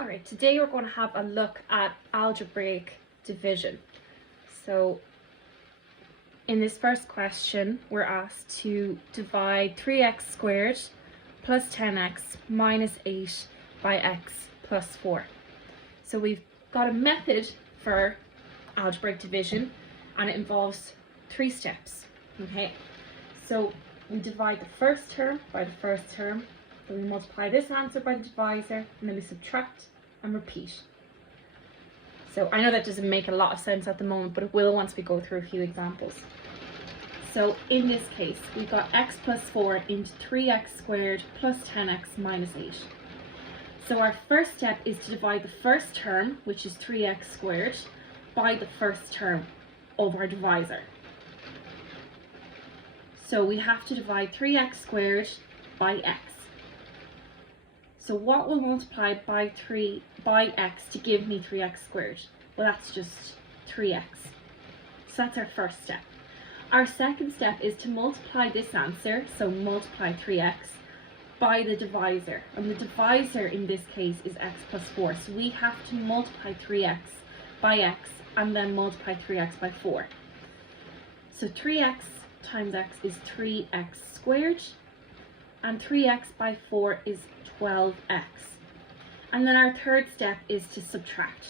Alright, today we're going to have a look at algebraic division. So in this first question, we're asked to divide 3x squared plus 10x minus 8 by x plus 4. So we've got a method for algebraic division and it involves 3 steps. Okay, so we divide the first term by the first term, then we multiply this answer by the divisor, and then we subtract and repeat. So I know that doesn't make a lot of sense at the moment, but it will once we go through a few examples. So in this case, we've got x plus 4 into 3x squared plus 10x minus 8. So our first step is to divide the first term, which is 3x squared, by the first term of our divisor. So we have to divide 3x squared by x. So what will multiply by x to give me 3x squared? Well, that's just 3x. So that's our first step. Our second step is to multiply this answer, so multiply 3x, by the divisor. And the divisor in this case is x plus 4. So we have to multiply 3x by x and then multiply 3x by 4. So 3x times x is 3x squared, and 3x by 4 is 12x. And then our third step is to subtract.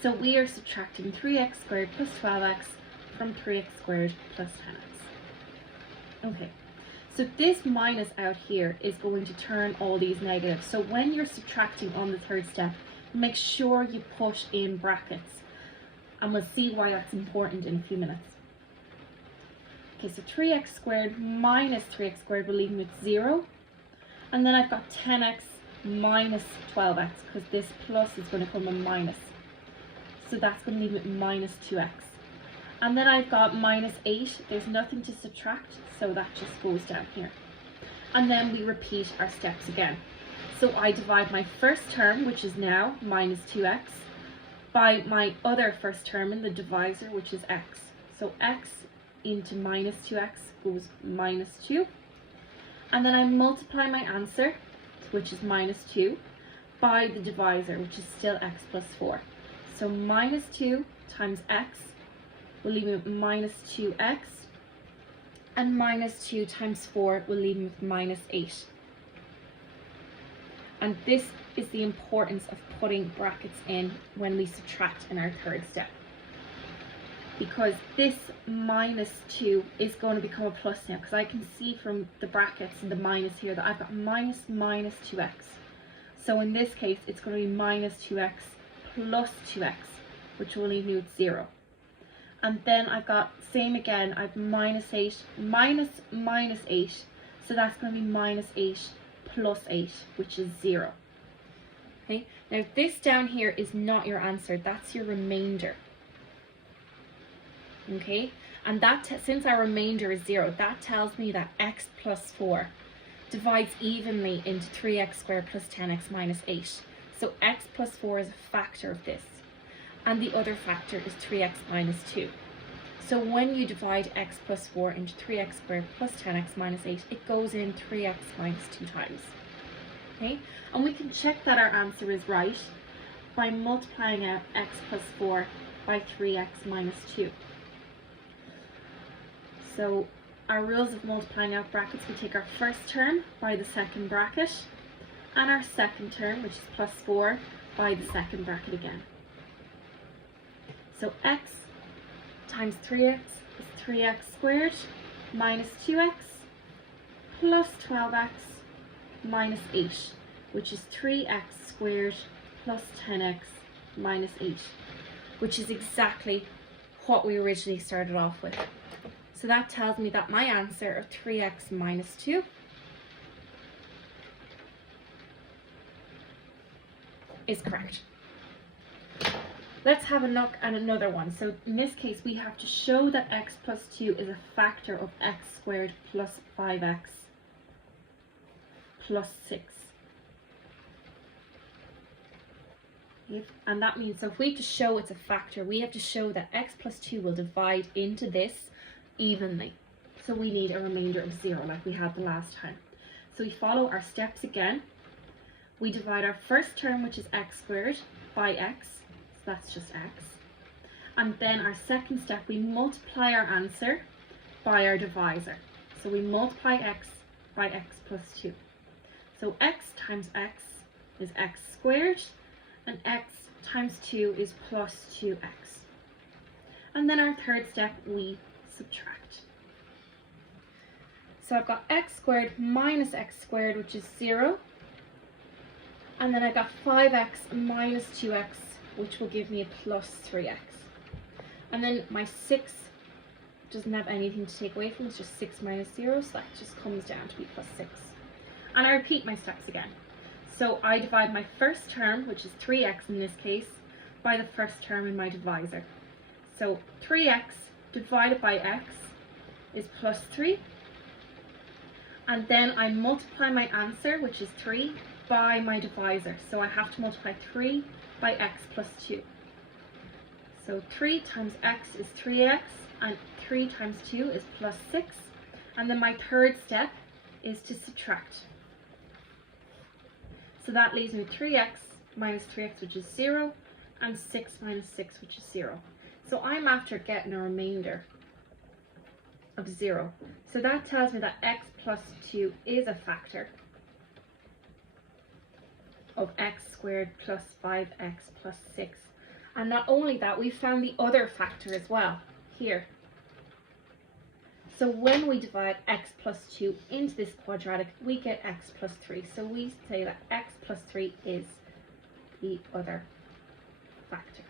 So we are subtracting 3x squared plus 12x from 3x squared plus 10x. Okay, so this minus out here is going to turn all these negatives. So when you're subtracting on the third step, make sure you put in brackets. And we'll see why that's important in a few minutes. Okay, so 3x squared minus 3x squared will leave me with 0. And then I've got 10x minus 12x, because this plus is going to come a minus. So that's going to leave me with minus 2x. And then I've got minus 8. There's nothing to subtract, so that just goes down here. And then we repeat our steps again. So I divide my first term, which is now minus 2x, by my other first term in the divisor, which is x. So x into minus 2x goes minus 2. And then I multiply my answer, which is minus 2, by the divisor, which is still x plus 4. So minus 2 times x will leave me with minus 2x, and minus 2 times 4 will leave me with minus 8. And this is the importance of putting brackets in when we subtract in our third step, because this minus 2 is going to become a plus now, because I can see from the brackets and the minus here that I've got minus 2x. So in this case, it's going to be minus 2x plus 2x, which will leave me with 0. And then I've got, same again, I've minus 8, minus 8, so that's going to be minus 8 plus 8, which is 0. Okay, now this down here is not your answer, that's your remainder. Okay, and that since our remainder is 0, that tells me that x plus 4 divides evenly into 3x squared plus 10x minus 8. So x plus 4 is a factor of this, and the other factor is 3x minus 2. So when you divide x plus 4 into 3x squared plus 10x minus 8, it goes in 3x minus 2 times. Okay, and we can check that our answer is right by multiplying out x plus 4 by 3x minus 2. So our rules of multiplying out brackets, we take our first term by the second bracket, and our second term, which is plus 4, by the second bracket again. So x times 3x is 3x squared minus 2x plus 12x minus 8, which is 3x squared plus 10x minus 8, which is exactly what we originally started off with. So that tells me that my answer of 3x minus 2 is correct. Let's have a look at another one. So in this case, we have to show that x plus 2 is a factor of x squared plus 5x plus 6. And that means, so if we have to show it's a factor, we have to show that x plus 2 will divide into this evenly. So we need a remainder of 0 like we had the last time. So we follow our steps again. we divide our first term, which is x squared, by x, so that's just x. And then our second step, we multiply our answer by our divisor. So we multiply x by x plus 2. So x times x is x squared, and x times 2 is plus 2x. And then our third step, we subtract. So I've got x squared minus x squared, which is 0. And then I got 5x minus 2x, which will give me a plus 3x. And then my 6 doesn't have anything to take away from, it's just 6 minus 0, so that just comes down to be plus 6. And I repeat my steps again. So I divide my first term, which is 3x in this case, by the first term in my divisor. So 3x divided by x is plus 3. And then I multiply my answer, which is 3, by my divisor. So I have to multiply 3 by x plus 2. So 3 times x is 3x, and 3 times 2 is plus 6. And then my third step is to subtract. So that leaves me 3x minus 3x, which is 0, and 6 minus 6, which is 0. So I'm after getting a remainder of 0. So that tells me that x plus 2 is a factor of x squared plus 5x plus 6. And not only that, we found the other factor as well, here. So when we divide x plus 2 into this quadratic, we get x plus 3. So we say that x plus 3 is the other factor.